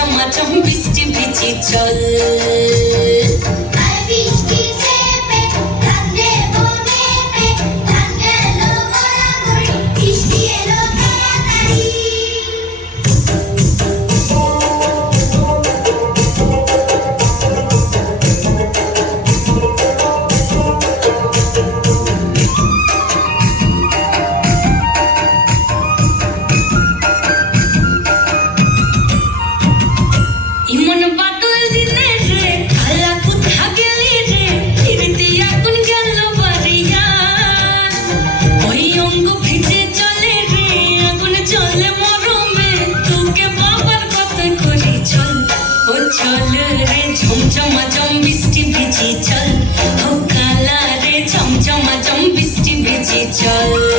ঝমঝমাঝম বৃষ্টি ভিজি চল ইমন বাদল দিনে রে কালা কোথা গেলি রে ফিরতে এখন গেল বাড়িয়া ওই অঙ্গ ভিজে চলে রে আগুন চলে মরমে তোকে বাবার কথা করি চল ও চল রে ঝমঝমাঝম বৃষ্টি ভিজি চল ও কালা রে ঝমঝমাঝম বৃষ্টি ভিজি চল